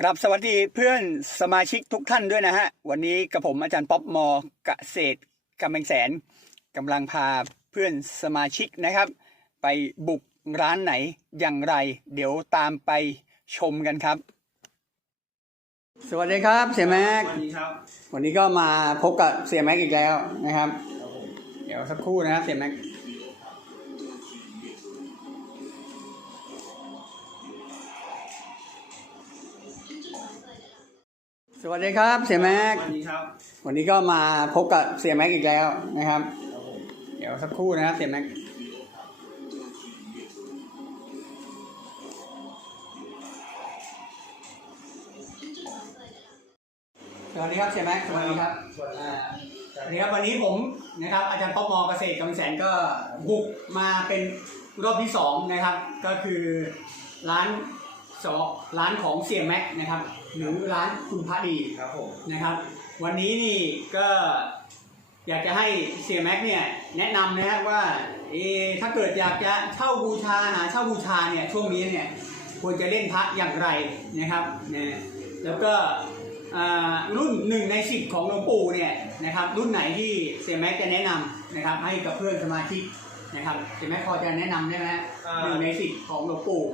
ครับสวัสดีเพื่อนสมาชิกทุกท่านด้วยนะฮะ วันนี้กับผมอาจารย์ป๊อปมอเกษตรกำแพงแสนกำลังพาเพื่อนสมาชิกนะครับ ไปบุกร้านไหนอย่างไร เดี๋ยวตามไปชมกันครับ สวัสดีครับเสียแม็กสวัสดีครับวันนี้ก็มาพบกับเสียแม็กอีกแล้วนะครับครับผมเดี๋ยวสักครู่นะครับเสียแม็ก สวัสดีครับเสียแม็ก สวัสดีครับ วันนี้ก็มาพบกับเสียแม็กอีกแล้วนะครับครับผมเดี๋ยวสักครู่นะครับเสียแม็ก สวัสดีครับเสียแม็ก สวัสดีครับสวัสดีคอ่ารับ สวัสดีครับวันนี้ผมนะครับอาจารย์ป๊อปมอเกษตรกำแพงแสนก็บุกมาเป็นรอบที่สองนะครับ ก็คือร้าน สองร้านของเสียแม็กนะครับ หรือร้านคุณพระดีครับผมนะครับ วันนี้นี่ก็อยากจะให้เสียแม็กเนี่ยแนะนำนะครับว่าเออถ้าเกิดอยากจะเช่าบูชาหาเช่าบูชาเนี่ยช่วงนี้เนี่ยควรจะเล่นพระอย่างไรนะครับนะแล้วก็อ่ารุ่นหนึ่งในสิบของหลวงปู่เนี่ยนะครับรุ่นไหนที่เสียแม็กจะแนะนำนะครับให้กับเพื่อนสมาชิก นะครับเสียแม็กพอจะแนะนำได้ไหมฮะหนึ่งในสิบของหลวงปู่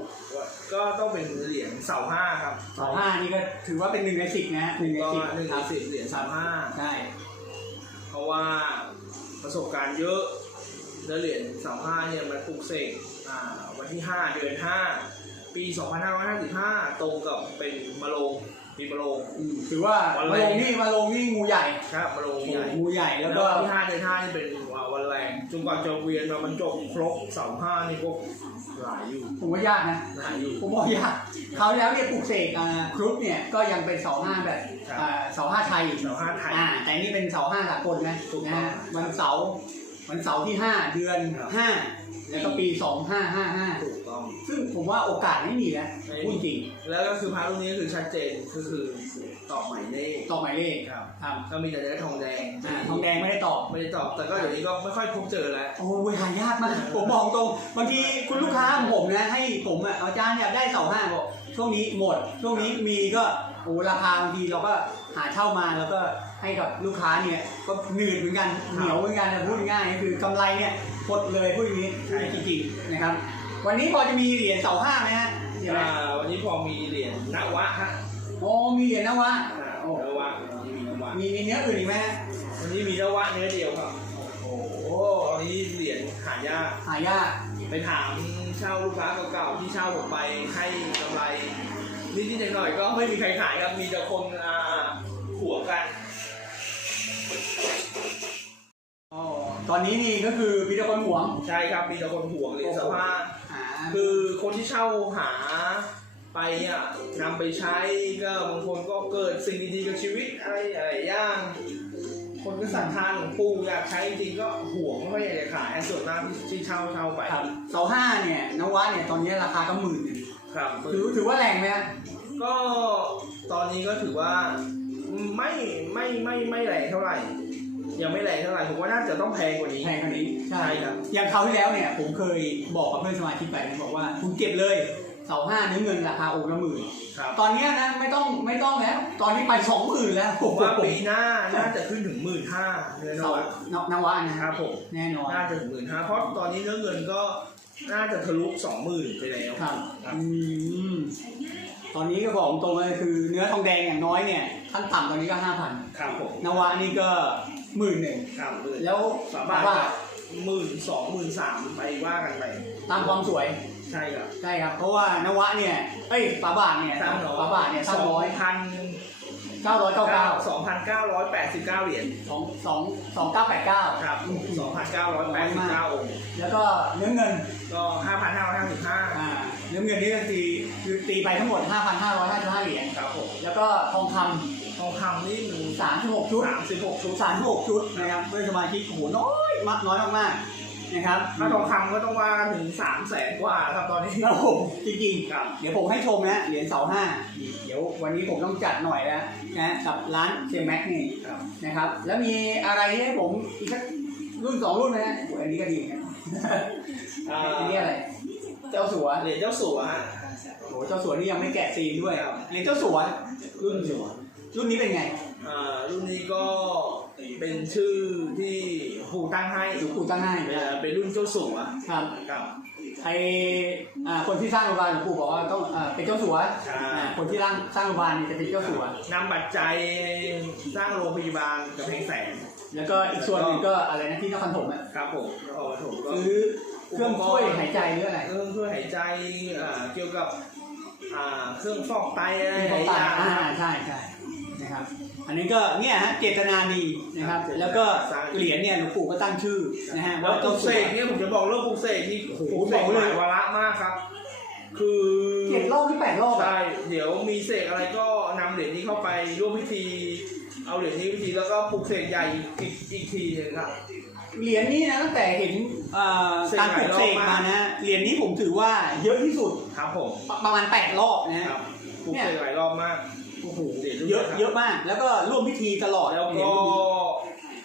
ก็ต้องเป็นเหรียญเสาห้าครับสองห้านี่ก็ถือว่าเป็นหนึ่งในสิบนะฮะหนึ่งในก็สิบหนึ่งคในรับสิบเหรียญเสาห้าใช่เพราะว่าประสบการณ์เยอะแล้วเหรียญเสาห้าเนี่ยมันปลุกเสกอ่าวันที่ห้าเดือนห้าปี 2555 ตรงกับเป็นมะโรง ปีมะโรงอืมถือว่าวันมาแรลกงนี่มาลงนี่งูใหญ่ครับมะโรงใหญ่งูใหญ่แล้แล้ววก็ก็วันที่ห้าเดือนห้านี่เป็นวันแรงจนกว่าจะเวียนมาบรรจบครบเสาห้านี่ก็หลายอยู่ผมว่ายากนะหลายอยู่ ผมว่ายากเขาวที่แล้วเนี่ยปลูกเสกอ่าครุฑเนี่ยก็ยังเป็นเสาห้าแบบครับอ่าเสาห้าไทยเสาห้าไทยอ่าแต่นี่เป็นเสาห้าสากลนะถูกต้องนะฮะวันเสาร์วันเสาร์ที่ห้าเดือนครับห้าแล้วก็ปีสองห้าห้าห้า ถูกต้อง ซึ่งผมว่าโอกาสไม่มีนะไม่มีพูดจริง แล้วก็คือพระรุ่นนี้ก็คือชัดเจนก็คือตอบหมายเลขต่อหมายเลขครับครับก็มีแต่เนื้อทองแดงอ่าทองแดงไม่ได้ตอบไม่ได้ตอบแต่ก็เดี๋ยวนี้ก็ไม่ค่อยพบเจอแล้วโอ้ยหายากมากผมบอกตรงบางทีคุณลูกค้าของผมนะให้ผมอะอาจารย์อยากได้เสาห้าบอกช่วงนี้หมด ช่วงนี้มีก็โอ้ราคาบางทีเราก็หาเช่ามาแล้วก็ให้กับลูกค้าเนี่ยก็หนืดเหมือนกันเหนียวเหมือนกันนะพูดง่ายๆคือกำไรเนี่ยหดเลยพูดอย่างนี้ใช่จริงๆนะครับ วันนี้พอจะมีเหรียญเสาห้าไหมฮะเดี๋ยวอ่านะวันนี้พอมีเหรียญนวะฮะโอ้มีเหรียญนะวะอ่าโอ้นวะวันนี้มีนวะมีมีเนื้ออื่นอีกไหมฮะวันนี้มีนวะเนื้อเดียวครับโอ้โหตอนนี้เหรียญหายากหายากไปถามเช่าลูกค้าเก่าๆที่เช่าผมไปให้กำไรนิดๆหน่อยๆก็ไม่มีใครขายครับมีแต่คนอ่าหัวงกัน อ๋อตอนนี้นี่ก็คือพีตะคนหวง ใช่ครับมีแต่คนห่วงเหรียญสภาพอ่า คือคนที่เช่าหาไปอะนำไปใช้ก็บางคนก็เกิดสิ่งดีๆกับชีวิตอะไรอะไรย่าง คนก็ศรัทธาหลวงปู่อยากใช้จริงๆก็ห่วงไม่ค่อยอยากจะขายส่วนมากที่เช่าเช่าไปครับเสาห้าเนี่ยนวะเนี่ยตอนนี้ราคาก็หมื่นหนึ่งครับถือถือว่าแรงไหมฮะก็ตอนนี้ก็ถือว่าไม่ไม่ไม่ไม่แรงเท่าไหร่ ยังไม่แรงเท่าไหร่ผมว่าน่าจะต้องแพงกว่านี้ แพงกว่านี้ใช่ครับ อย่างคราวที่แล้วเนี่ยผมเคยบอกกับเพื่อนสมาชิกไปนะบอกว่าคุณเก็บเลยเสาห้าเนื้อเงินราคาองค์ละหมื่นครับ ตอนเนี้ยนะไม่ต้องไม่ต้องแล้ว ตอนนี้ไปสองหมื่นแล้วผมว่าปีหน้าน่าจะขึ้นถึงหมื่นห้าเนื้อเสานวะนวะนะคครัรับบผมแน่นอนน่าจะถึงหมื่นห้าเพราะตอนนี้เนื้อเงินก็น่าจะทะลุสองหมื่นไปแล้วครับครับอืมตอนนี้ก็บอกตรงเลยคือเนื้อทองแดงอย่างน้อยเนี่ยขั้นต่ำตอนนี้ก็ห้าพันครับผมนวะนี่ก็ หมื่นหนึ่งครับหมื่นแล้วสามารถว่าหมื่นสองหมื่นสามไปว่ากันไปตามความสวยใช่ครับใช่ครับ เพราะว่านวะเนี่ยเอ้ยฝาบาทเนี่ยสามร้อยฝาบาทเนี่ยสสามองร้อยพันเก้าร้อยเก้าเก้าสองพันเก้าร้อยแปดสิบเก้าเหรียญสองสองสองเก้าแปดเก้าครับสองพันเก้าร้อยแปดสิบเก้าองค์แล้วก็เนื้อเงินก็ห้าพันห้าร้อยห้าสิบห้าอ่าเนื้อเงินนี่ก็ตีคือตีไปทั้งหมด5,555เหรียญครับผมแล้วก็ทองค ทองคำนี่มีำ36ชุดสามสิบหกชุด36ชุดนะครับเพื่อนสมาชิกโอ้โหน้อยมากน้อยมากๆนะครับถ้าทองคำก็ต้องว่ากันถึงสามแสนกว่าครับตอนนี้ ครับผมจริงครับๆเดี๋ยวผมให้ชมนะเหรียญเสาห้าเดี๋ยววันนี้ผมต้องจัดหน่อยแล้วนะกับร้านเซแม็กนี่ครับ นะครับ แล้วมีอะไรให้ผมอีกสักรุ่นสองรุ่นไหมฮะโอ้ยอันนี้ก็ดีนะอ่า อันนี้อะไร เจ้าสัวเหรียญเจ้าสัวฮะโอ้เจ้าสัวนี่ยังไม่แกะซีนด้วยเหรียญเจ้าสัวรุ่น รุ่นนี้เป็นไงอ่ารุ่นนี้ก็เป็นชื่อที่ปู่ตั้งให้หลวงปู่ตั้งให้เอ่อเป็นรุ่นเจ้าสัวครับครับไออ่าคนที่สร้างโรงพยาบาลหลวงปู่บอกว่าต้องอ่าเป็นเจ้าสัวใช่ อ่าคนที่ร่างสร้างโรงพยาบาลนี่จะเป็นเจ้าสัวนำบัตรใจยสร้างโรงพยาบาลกับเพงแสนแล้วก็อีกส่วนหนึ่งก็อะไรนะที่นครปฐมอะครับผมนครปฐมก็ ซื้อเครื่องช่วยหายใจหรืออะไร เครื่องช่วยหายใจอ่าเกี่ยวกับอ่าเครื่องฟอกไตอะไรที่หเขาลายตาอยย่างอ่านะครับใช่ใช่ นะครับ อันนี้ก็เนี่ยฮะเจตนาดีนะครับ แล้วก็เหรียญเนี่ยหลวงปู่ก็ตั้งชื่อนะฮะแล้วว่าปลุเจ้ากเสสัวกเนี่ยผมจะบอกเรื่องปลุกเสกนี่โอ้โหโอ้โหเสกบอกหเลลายยวาระมากครับ คือเจ็ดรอบหรือแปดรอบอะใช่เดี๋ยวมีเสกอะไรก็นำเหรียญนี้เข้าไปร่วมพิธี เอาเหรียญนี้พิธีแล้วก็ปลุกเสกใหญ่อีกอีกทีหนึงครับเหรียญนี้นะตั้งแต่เห็นเอ่อเสกการปลุกเสกหลายรอบมามากนะเหรียญนี้ผมถือว่าเยอะที่สุดครับผมประมาณแปดรอบนะฮะครับปลุกเสกหลายรอบมากโอ้โห เหรียญรุ่นเยอะนี้ครับเยอะมาก แล้วก็ร่วมพิธีตลอดแล้วเหรียก็ญรุ่นนี้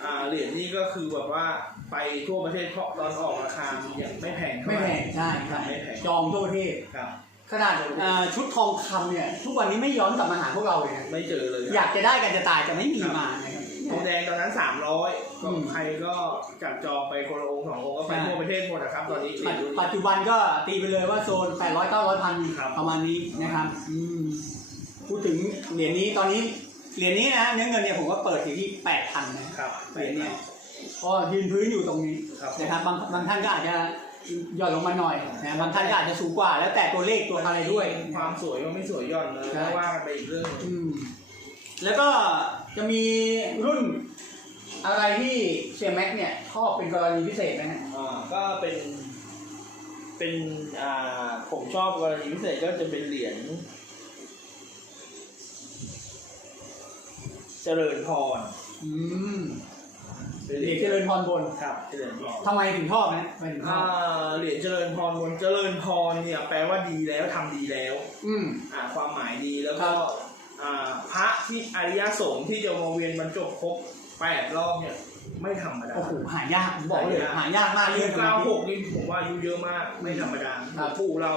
อ่า เหรียญนี้ก็คือแบบว่าไปทั่วประเทศเพราะตอนออกราคาอย่างไม่แพงเท่าไม่ไหแพร่งใช่ใช่ไม่แพงจองทั่วประเทศครับ ขนาดอ่าชุดทองคำเนี่ย ทุกวันนี้ไม่ย้อนกลับมาหาพวกเราเลยนะไม่เจอเลยอยากจะได้กันจะตายแต่ไม่มีมานะครับ ทองแดงตอนนั้น300ก็อืม ใครก็จับจองไปคนละองค์สององค์ก็ไปใช่ทั่วประเทศหมดนะครับ ตอนนี้เหรีปัยจญรุ่นปัจจุบันก็ตีไปเลยว่าโซน 800 900พันครับ ประมาณนี้นะครับ อืม พูดถึงเหรียญนี้ตอนนี้เหรียญนี้นะเนื้อเงินเนี่ยผมก็เปิดอยู่ที่8,000นะครับเหรียญเนี่ยก็ยืนพื้นอยู่ตรงนี้ครับนะครับบางบางท่านก็อาจจะหย่อนลงมาหน่อยนะบางท่านก็อาจจะสูงกว่า แล้วแต่ตัวเลขตัวอะไรด้วย ความสวยก็ไม่สวยย่อนเลยใช่ก็ว่ากันไปอีกเรื่องหนึ่งอืมแล้วก็จะมีรุ่นอะไรที่เชียร์แม็กเนี่ยชอบเป็นกรณีพิเศษนะฮะอ่าก็เป็นเป็นอ่าผมชอบกรณีพิเศษก็จะเป็นเหรียญ เจริญพรอืมเป็นเหรียญเจริญพรบนครับเจริญพรทำไมถึงชอบนะทำไมถึงชอ่าอบเหรียญเจริญพรบนเจริญพรเนี่ยแปลว่าดีแล้วทำดีแล้ว อืม อ่าความหมายดีแล้วก็ครับ อ่าพระที่อริยสงฆ์ที่จะมาเวียนบรรจบครบแปดรอบเนี่ยไม่ธรรมดาโอ้โหหายากผมบอกเลยหายากมากอาเรื่ยุองสมาเก้าธิ หกนี่ผมว่าอายุเยอะมากไม่ธรรมดาครับปู่เรา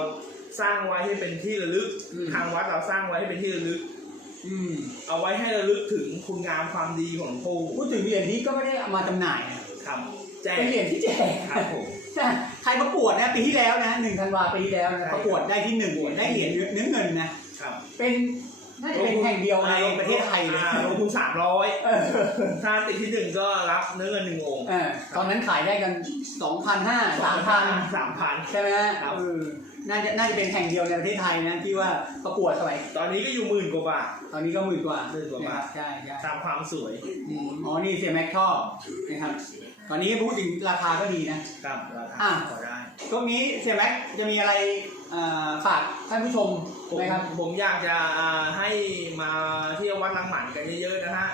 สร้างไว้ให้เป็นที่ระลึก อืม ทางวัดเราสร้างไว้ให้เป็นที่ระลึก อืมเอาไว้ให้ระลึกถึงคุณงามความดีของปู่พูดถึงเหรียญนี้ก็ไม่ได้เอามาจำหน่ายนะครับแจกเป็นเหรียญที่แจกครับผมใครประกวดนะปีที่แล้วนะหนึ่งธันวาปีที่แล้วนะประกวดได้ที่หนึ่งได้เหรียญเนื้อเงินนะครับ เป็น น่าจะเป็นแห่งเดียวในประเทศไทยเลยอ่าลงทุนสามร้อยเออถ้าติดที่หนึ่งก็รับเนื้อเงินหนึ่งองค์เออตอนนั้นขายได้กัน2,500 3,000สามพันใช่ไหมครับเออน่าจะน่าจะเป็นแห่งเดียวในประเทศไทยนะที่ว่าประกวดสมัยตอนนี้ก็อยู่หมื่นกว่าบาทตอนนี้ก็หมื่นกว่าหมื่นกว่าบาทะครับใช่ใช่ตามความสวยอืมอ๋อนี่เสียแม็กชอบนะครับ ตอนนี้พูดถึงราคาก็ดีนะครับราคาอะพอได้ตรงนี้เสียแม็กจะมีอะไรเอ่อฝากท่านผู้ชม ผมไหมครับ ผมอยากจะให้มาเที่ยววัดลังหมันกันเยอะๆนะฮะ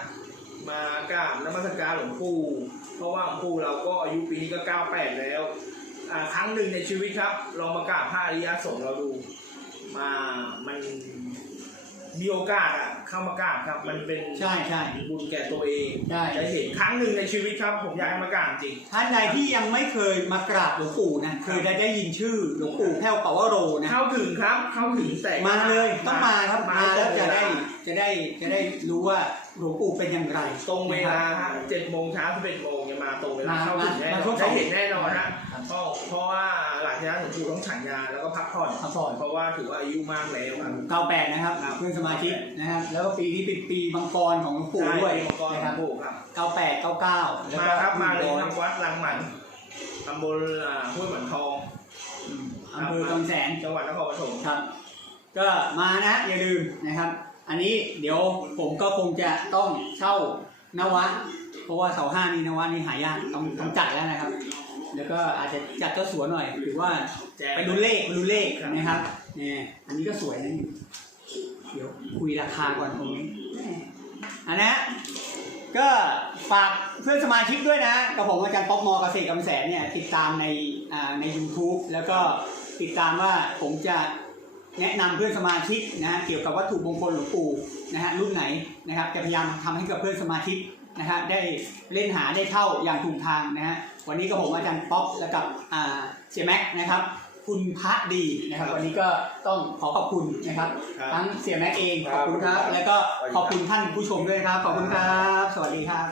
มากราบนมัสการหลวงปู่ เพราะว่าหลวงปู่เราก็อายุปีนี้ก็ 98 แล้ว ครั้งหนึ่งในชีวิตครับ ลองมากราบพระอริยสงฆ์เราดู มา มันมีโอกาสอะเข้ามากราบครับ มันเป็นใช่ใช่ บุญแก่ตัวเองใช่จะเห็นครั้งหนึ่งในชีวิตครับผมอยากให้มากราบจริง ท่านใดที่ยังไม่เคยมากราบหลวงปู่นะเคยได้ได้ยินชื่อหลวงปู่แพ้วปาวโรนะเข้าถึงครับ เข้าถึงแต่มาเลยต้องมาครับมาแล้วจะได้ตรงเวลาจะได้จะได้รู้ว่าหลวงปู่เป็นอย่างไรตรงเวลานะครับฮะเจ็ดโมงเช้าสิบเอ็ดโมงจะมา ตรงเวลามาเข้าถึงแน่นมาอช่วนงได้เห็นแน่นอนฮะครับเพราะเพราะว่าหลังจากนั้นหลวงปู่ต้องฉันยาแล้วก็พักผ่อนพักผ่อนเพราะว่าถือว่าอายุมากแล้วครับ98นะครับครับ เพื่อนสมาชิกนะครับ แล้วก็ปีนี้เป็นปีมังกรของหลวงปู่ด้วยใช่มังกรหลนะวครังบปู่ครับ98 99แล้วมาก็ครับมาเลย100ทางวัดลังหมันตำบลอ่าห้วยหมันทอง อืมอำเภอกำแสน จังหวัดนครปฐม ครับก็มานะอย่าลืมนะครับ อันนี้เดี๋ยวผมก็คงจะต้องเช่านวะ เพราะว่าเสาห้านี่นะวะนี่หายากต้องต้องจัดแล้วนะครับ แล้วก็อาจจะจัดเจ้าสัวหน่อยหรือว่าไปดูเลขไปดูเลขนะครับเนี่ยอันนี้ก็สวยนะเดี๋ยวคุยราคาก่อนตรงนี้อันนะก็ฝากเพื่อนสมาชิกด้วยนะกับผมอาจารย์ป๊อกมอเกษตรกำแสนเนี่ยติดตามในอ่าใน YouTube แล้วก็ติดตามว่าผมจะแนะนำเพื่อนสมาชิกนะเกี่ยวกับวัตถุมงคลหลวงปู่นะฮะรุ่นไหนนะครับจะพยายามทำให้กับเพื่อนสมาชิก นะฮะได้เล่นหาได้เข้าอย่างถูกทางนะฮะวันนี้ก็ผมอาจารย์ป๊อกและกับอ่าเสียแม็กนะครับคุณพระดีนะครับ วันนี้ก็ต้องขอขอบคุณนะครับ ครับทั้งเสียแม็กเองคขรับอบคุณครับ แล้วก็ขอบคุณท่านผู้ชมด้วยครับ ขอบคุณครับ สวัสดีครับ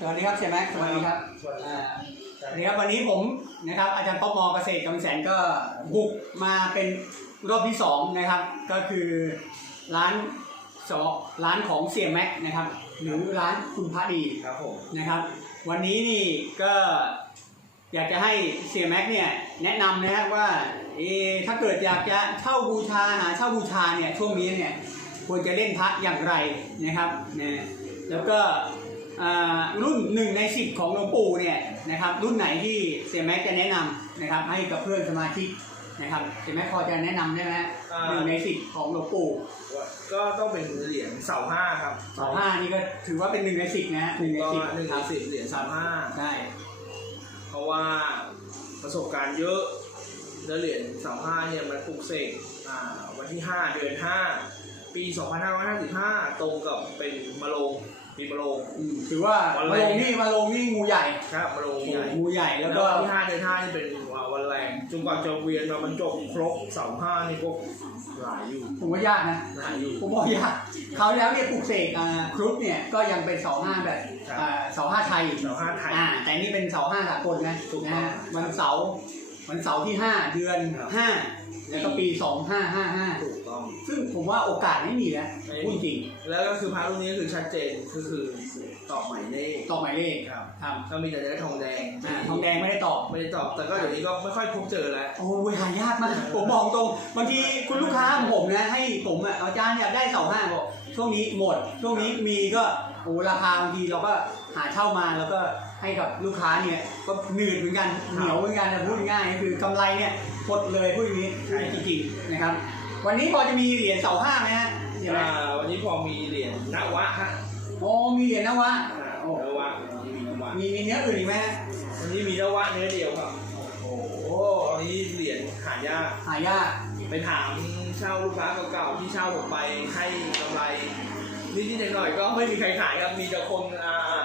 สวัสดีครับเสียแม็กสวัสดีครับสวัสดีอ่าครับสวัสดีครับวันนี้ผมนะครับอาจารย์ป๊อปมอเกษตรกำแสนก็บุกมาเป็นรอบที่สองนะครับ ก็คือร้าน สองร้านของเสียแม็กนะครับ หรือร้านคุณพระดีครับผมนะครับ วันนี้นี่ก็อยากจะให้เสียแม็กเนี่ยแนะนำนะครับว่าเออถ้าเกิดอยากจะเช่าบูชาหาเช่าบูชาเนี่ยช่วงนี้เนี่ยควรจะเล่นพระอย่างไรนะครับนะแล้วก็อ่ารุ่นหนึ่งในสิบของหลวงปู่เนี่ยนะครับรุ่นไหนที่เสียแม็กจะแนะนำนะครับให้กับเพื่อนสมาชิก นะครับเสียแม็กพอจะแนะนำได้ไหมฮะหนึ่งในสิบของหลวงปู่ก็ต้องเป็นเหรียญเสาห้าครับเสาห้านี่ก็ถือว่าเป็นหนึ่งในสิบนะฮะหนึ่งในก็สิบหนึ่งคในรับสิบเหรียญเสาห้าใช่เพราะว่าประสบการณ์เยอะแล้วเหรียญเสาห้าเนี่ยมันปลุกเสกอ่าวันที่5เดือน5ปี 2555 ตรงกับเป็นมะโรง ปีมะโรงอืมถือว่าวันมาแรลกงนี่มาลงนี่งูใหญ่ครับมะโรงใหญ่งูใหญ่แล้แล้ววก็ก็วันที่5เดือน5นี่เป็นวันแรงจนกว่าจะเวียนมาบรรจบครบเสาห้านี่ก็หลายอยู่ผมว่ายากนะ หลายอยู่ ผมว่ายากเขาวที่แล้วเนี่ยปลูกเสกอ่าครุฑเนี่ยก็ยังเป็นเสาห้าแบบครับ อ่าเสาห้าไทยเสาห้าไทย อ่าแต่นี่เป็นเสาห้าสากลนะถูกต้องนะฮะวันเสาร์วันเสาร์ที่ห้าเดือนครับ ห้า แล้วก็ปีสองห้าห้าห้าถูกต้อง ซึ่งผมว่าโอกาสไม่มีแล้วไม่มี พูดจริงแล้วก็คือพระรุ่นนี้คือชัดเจนก็คือตอบหมายเลขต่อหมายเลขครับครับก็มีแต่เนื้อทองแดงอ่าทองแดงไม่ได้ตอบ ไม่ได้ตอบแต่ก็เดี๋ยวนี้ก็ไม่ค่อยพบเจอแล้ว โอ้ยหายากมาก ผมบอกตรง บางทีคุณลูกค้าของผมนะ ให้ผมอะอาจารย์อยากได้เสาห้าบอกช่วงนี้หมด ช่วงนี้มีก็โอ้ราคาบางทีเราก็หาเช่ามาแล้วก็ให้กับลูกค้าเนี่ยก็หนืดเหมือนกัน เหนียวเหมือนกันนะพูดง่ายๆคือกำไรเนี่ย หมดเลยพูดอย่างนี้ใช่จริงๆนะครับ วันนี้พอจะมีเหรียญเสาห้าไหมฮะเดี๋ยวนะอ่าวันนี้พอมีเหรียญนวะฮะโอ้มีเหรียญนะวะอ่าโอ้นวะวันนี้มีนวะมีมีเนื้ออื่นอีกไหมฮะวันนี้มีนวะเนื้อเดียวครับโอ้โหอันนี้เหรียญหายากหายากไปถามเช่าลูกค้าเก่าๆที่เช่าผมไปให้กำไรนิดๆหน่อยๆก็ไม่มีใครขายครับมีแต่คนอ่า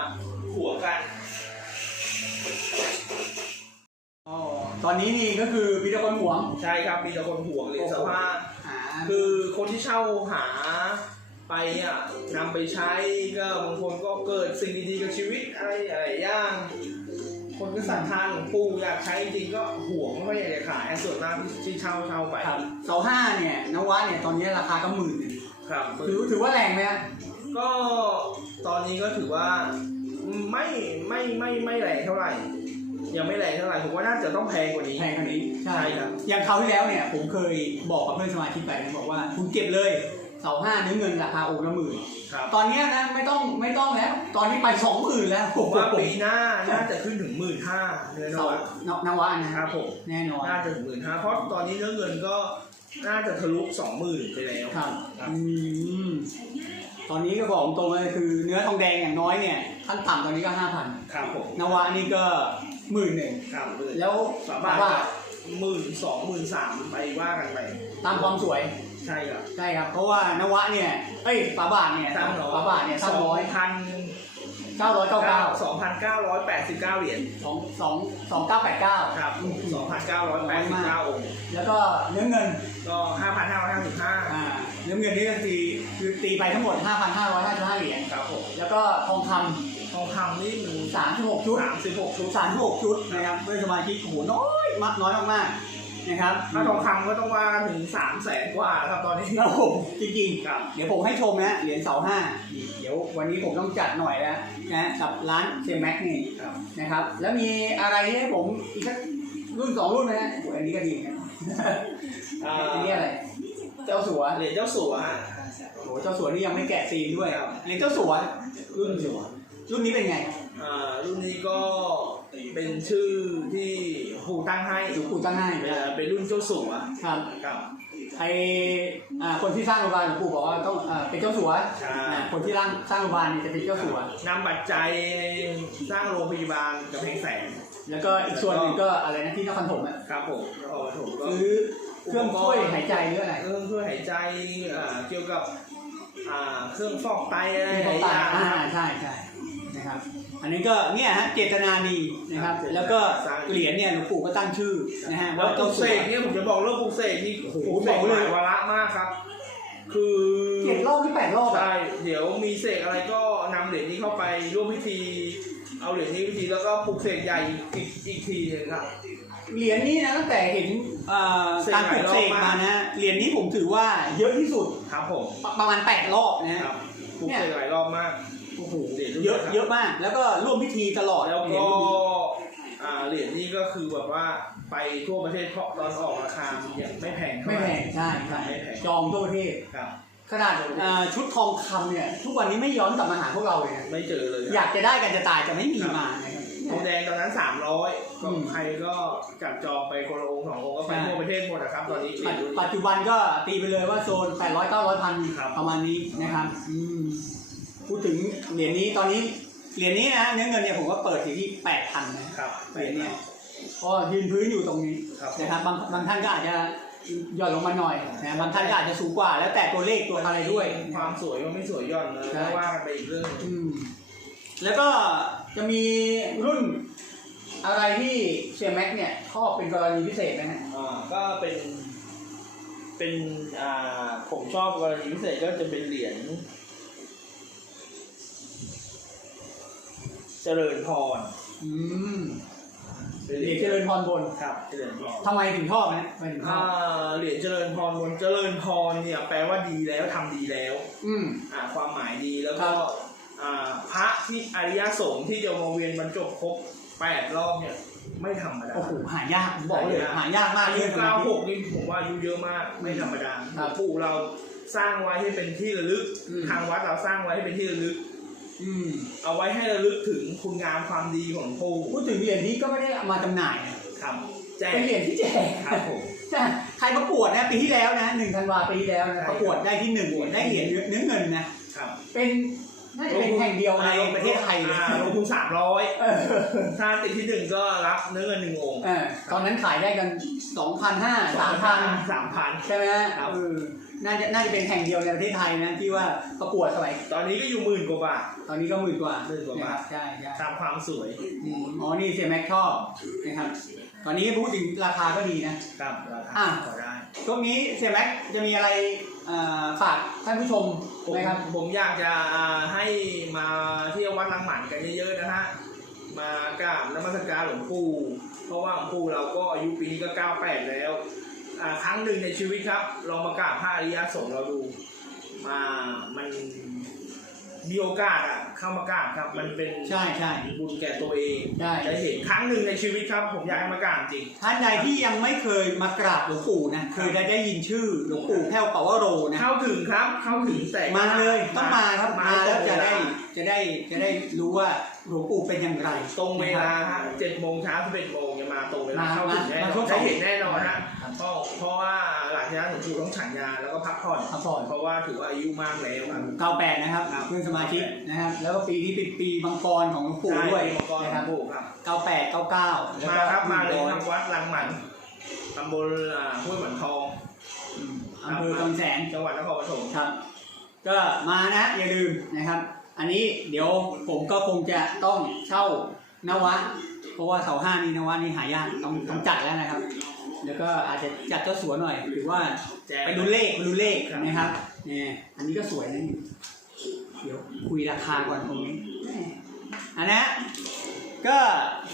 หัวกัน ตอนนี้นี่ก็คือมีแต่คนหวง ใช่ครับมีแต่คนห่วงเหรียญสภาพหาคือคนที่เช่าหาไปอะนำไปใช้ก็บางคนก็เกิดสิ่งดีๆกับชีวิตอะไรอะไรอย่างคนก็ศรัทธาหลวงปู่อยากใช้จริงๆก็ห่วงไม่ค่อยอยากจะขายส่วนมากที่เช่าเช่าไปครับเสาห้าเนี่ยนวะเนี่ยตอนนี้ราคาก็หมื่นหนึ่งครับ ถือถือว่าแรงไหมฮะก็ตอนนี้ก็ถือว่าไม่ไม่ไม่ไม่แรงเท่าไหร่ ยังไม่แรงเท่าไหร่ผมว่าน่าจะต้องแพงกว่านี้แพงขนาดนี้ใช่ครับอย่างคราวที่แล้วเนี่ยผมเคยบอกกับเพื่อนสมาชิกไปนะบอกว่าคุณเก็บเลยเสาห้าเนื้อเงินราคาองค์ละหมื่นครับตอนเนี้ยนะไม่ต้องไม่ต้องแล้ว ตอนนี้ไปสองหมื่นแล้วผมว่าปีหน้าน่าจะขึ้นถึงหมื่นห้าเนื้อนเสาวะนวะนะคครัรับบผมแน่นอนน่าจะถึงหมื่นห้าเพราะตอนนี้เนื้อเงินก็น่าจะทะลุสองหมื่นไปแล้วครับครับอืมตอนนี้ก็บอกตรงเลยคือเนื้อทองแดงอย่างน้อยเนี่ยขั้นต่ำตอนนี้ก็ห้าพันครับผมนวะนี่ก็ หมื่นหนึ่งครับหมื่นแล้วสามารถว่าหมื่นสองหมื่นสามไปว่ากันไป ตามความสวย ใช่ครับ ใช่ครับ เพราะว่านวะเนี่ย เอ้ยฝาบาทเนี่ยสามร้อยฝาบาทเนี่ยสสามองร้อยพันเก้าร้อยเก้าเก้าสองพันเก้าร้อยแปดสิบเก้าเหรียญสองสองสองเก้าแปดเก้าครับสองพันเก้าร้อยแปดสิบเก้าองค์แล้วก็เนื้อเงินก็ห้าพันห้าร้อยห้าสิบห้าอ่าเนื้อเงินนี่ก็ตีคือตีไปทั้งหมด5,555เหรียญครับผมแล้วก็ทองค ทองคำนี่มันำ36ชุดสามสิบหกชุด36ชุดนะครับเพื่อนสมาชิกโอ้โหน้อยมากน้อยมากๆนะครับถ้าทองคำก็ต้องว่าถึงสามแสนกว่าครับตอนนี้ครับผมจริงครับๆเดี๋ยวผมให้ชมนะเหรียญเสาห้าเดี๋ยววันนี้ผมต้องจัดหน่อยแล้วนะกับร้านเซมแม็กนี่ครับนะครับ แล้วมีอะไรให้ผมอีกสักรุ่นสองรุ่นไหมฮะโอ้ยอันนี้ก็ดีนะอ่าอันนี้อะไรเจ้าสัวเหรียญเจ้าสัวฮะโอ้เจ้าสัวนี่ยังไม่แกะซีนด้วยครับเหรียญเจ้าสัวรุ่นสัว รุ่นนี้เป็นไงอ่ารุ่นนี้ก็เป็นชื่อที่ผู้ตั้งให้หลวงปู่ตั้งให้เอ่อเป็นรุ่นเจ้าสัวครับครับ ไออ่าคนที่สร้างโรงพยาบาลหลวงปู่บอกว่าต้องอ่าเป็นเจ้าสัวใช่ อ่าคนที่ร่างสร้างโรงพยาบาลเนี่ยจะเป็นเจ้าสัวนำปัจจัยสร้างโรงพยาบาลกำแพงแสนแล้วก็อีกส่วนหนึ่งก็อะไรนะที่นครปฐมอะครับผมนครปฐมก็ ซื้อเครื่องช่วยหายใจหรืออะไร เครื่องช่วยหายใจอ่าเกี่ยวกับอ่าเครื่องฟอกไตอะไรที่หเขาลายอตายย่างอ่านะครับใช่ใช่ นะนะครับ อันนี้ก็เนี่ยฮะเจตนาดีนะครับ แล้วก็เหรียญเนี่ยหลวงปู่ก็ตั้งชื่อนะฮะแล้วว่าปลูเจ้ากเสสัวกเนี่ยผมจะบอกเรื่องปลูกเสกนี่โอ้โหโอ้โหเสกบอกหเลยลายวาระมากครับ คือเจ็ดรอบที่แปดรอบอะใช่เดี๋ยวมีเสกอะไรก็นำเหรียญนี้เข้าไปร่วมพิธี เอาเหรียญนี้พิธีแล้วก็ปลูกเสกใหญ่อีกอีกทีหนึงครับเหรียญนี้นะตั้งแต่เห็นเอ่อเสกการปลุกเสกหลายรอบมามากนะเหรียญนี้ผมถือว่าเยอะที่สุดครับผมประมาณแปดรอบนะฮะครับปลูกเสกหลายรอบมากโอ้โห เหรียญรุ่นเยอะนี้ครับเยอะมาก แล้วก็ร่วมพิธีตลอดแล้วเหรียก็ญรุ่นนี้อ่าเหรียญนี้ก็คือแบบว่าไปทั่วประเทศเพราะตอนออกราคาเนี่ยไม่แพงเท่าไม่ไหแพร่งใช่ใช่ไม่แพงจองทั่วประเทศครับขนาดเอ่อชุดทองคำเนี่ยทุกวันนี้ไม่ย้อนกลับมาหาพวกเราเลยนะไม่เจอเลย อยากจะได้กันจะตายจะไม่มีมานะครับทองแดงตอนนั้นสามร้อยก็อืมใครก็จับจองไปคนละองค์สององค์ก็ไปใช่ทั่วประเทศหมดนะครับตอนนี้เหรีปัยจญรุ่นปัจจุบันก็ตีไปเลยว่าโซน800 900พันครับประมาณนี้นะครับอืม พูดถึงเหรียญนี้ตอนนี้เหรียญนี้นะเนื้อเงินเนี่ยผมก็เปิดอยู่ที่8,000นะครับเหรียญเนี่ยก็ยืนพื้นอยู่ตรงนี้ครับนะครับบางบางท่านก็อาจจะหย่อนลงมาหน่อยนะบางท่านก็อาจจะสูงกว่า แล้วแต่ตัวเลขตัวอะไรด้วยความสวยมันไม่สวยหย่อนเลยใช่ก็ว่ากันไปอีกเรื่องหนึ่งอืมแล้วก็จะมีรุ่นอะไรที่เชียร์แม็กเนี่ยชอบเป็นกรณีพิเศษนะฮะอ่าก็เป็นเป็นอ่าผมชอบกรณีพิเศษก็จะเป็นเหรียญ เจริญพรอืมเป็นเหรียญเจริญพรบนครับเจริญพรทำไมถึงชอบนะทำไมถึงชออ่าบเหรียญเจริญพรบนเจริญพรเนี่ยแปลว่าดีแล้วทำดีแล้วอืม อ่าความหมายดีแล้วครัก็บอ่าพระที่อริยสงฆ์ที่จะมาเวียนบรรจบครบแปดรอบเนี่ยไม่ธรรมดา โอ้โหหายากผมบอกเลยหายากมากอายุเรื่องสมาเก้าธิหกนี่ผมว่าอายุเยอะมากไม่ธรรมดาครับหลวงปู่เราสร้างไว้ให้เป็นที่ระลึก อืม ทางวัดเราสร้างไว้ให้เป็นที่ระลึก อืม เอาไว้ให้ระลึกถึงคุณงามความดีของหลวงปู่พูดถึงเหรียญนี้ก็ไม่ได้เอามาจำหน่ายนะครับแจ้งเป็นเหรียญที่แจกครับผมใช่ใครประกวดนะปีที่แล้วนะหนึ่งธันวาปีที่แล้วนะใช่ประกวดได้ที่หนึ่งได้เหรียญเนื้อเงินนะครับ เป็นน่าจะเป็นแห่งเดียวในประเทศไทยเลยอ่าลงทุนสามร้อยเออถ้าติดที่หนึ่งก็รับเนื้อเงินหนึ่งองค์เออตอนนั้นขายได้กันสองพันห้าสามพันสามพันใช่ไหมฮะครับเออ น่าจะน่าจะเป็นแห่งเดียวในประเทศไทยนะที่ว่าประกวดสมัยตอนนี้ก็อยู่หมื่นกว่าบาทตอนนี้ก็หมื่นกว่าหมื่นกว่าบาทะครับใช่ใช่ตามความสวยอืมอ๋อนี่เซแม็กชอบนะครับ ตอนนี้พูดถึงราคาก็ดีนะครับราคาอะพอได้ช่วงนี้เซแม็กจะมีอะไรเอ่อฝากท่านผู้ชมผมไหมครับ ผมอยากจะให้มาเที่ยววัดลังหมันกันเยอะๆนะฮะมากราบนมัสการหลวงปู่เพราะว่าหลวงปู่เราก็อายุปีนี้ก็ 98 แล้วอ่า ครั้งหนึ่งในชีวิตครับ ลองมากราบพระอริยสงฆ์เราดูมามันมีโอกาสอะเข้ามากราบครับ มันเป็นใช่ใช่ บุญแก่ตัวเองใช่จะเห็นครั้งหนึ่งในชีวิตครับ ผมอยากให้มากราบจริง ท่านใดที่ยังไม่เคยมากราบหลวงปู่นะเคยได้ได้ยินชื่อหลวงปู่แพ้วปาวโรนะเข้าถึงครับ เข้าถึงแต่มาเลยต้องมาครับมาแล้วตรงจะเาได้จะได้จะได้รู้ว่า หลวงปู่เป็นอย่างไร ตรงเวลานะครับฮะเจ็ดโมงเช้าสิบเอ็ดโมงจะมาตรงเวลามาเข้าถึงแน่นมาอช่วนงได้เห็นแน่นอนฮะครับเพราะเพราะว่าหลังจากนั้นหลวงปู่ต้องฉันยาแล้วก็พักผ่อนพักผ่อนเพราะว่าถือว่าอายุมากแล้วครับ98นะครับครับ เพื่อนสมาชิกนะครับ แล้วก็ปีนี้เป็นปีมังกรของหลวงปู่ด้วยใช่มังกรหลนะวครับงปู่ครับ98 99แล้วมาก็ครับมาเลย100ทางวัดลังหมันตำบลอ่าห้วยหมันทองอืมอำเภอกำแสนจังหวัดนครปฐม ครับ ก็มานะอย่าลืมนะครับ อันนี้เดี๋ยวผมก็คงจะต้องเช่านวะ เพราะว่าเสาห้านี่นวะนี่หายากต้องต้องจัดแล้วนะครับ แล้วก็อาจจะจัดเจ้าสัวหน่อยหรือว่าไปดูเลขไปดูเลขนะครับเนี่ยอันนี้ก็สวยนะเดี๋ยวคุยราคาก่อนตรงนี้อันนะก็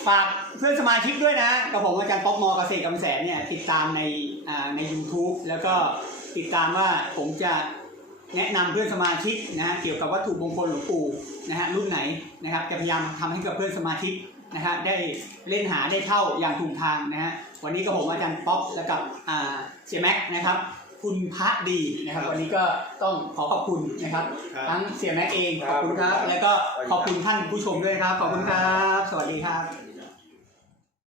ฝากเพื่อนสมาชิกด้วยนะกับผมอาจารย์ป๊อกมอเกษตรกำแสนเนี่ยติดตามในอ่าใน YouTube แล้วก็ติดตามว่าผมจะ แนะนำเพื่อนสมาชิกนะฮะเกี่ยวกับวัตถุมงคลหลวงปู่นะฮะรุ่นไหนนะครับจะพยายามทำให้กับเพื่อนสมาชิกนะฮะได้เล่นหาได้เข้าอย่างถูกทางนะฮะวันนี้ก็ผมอาจารย์ป๊อกและกับอ่าเจแม็กนะครับคุณพระดีนะครับ วันนี้ก็ต้องขอขอบคุณนะครับครับทั้งเสียแม็กเองคขรับอบคุณครับ แล้วก็ขอบคุณท่านผู้ชมด้วยครับ ขอบคุณครับ สวัสดีครับสวัสดี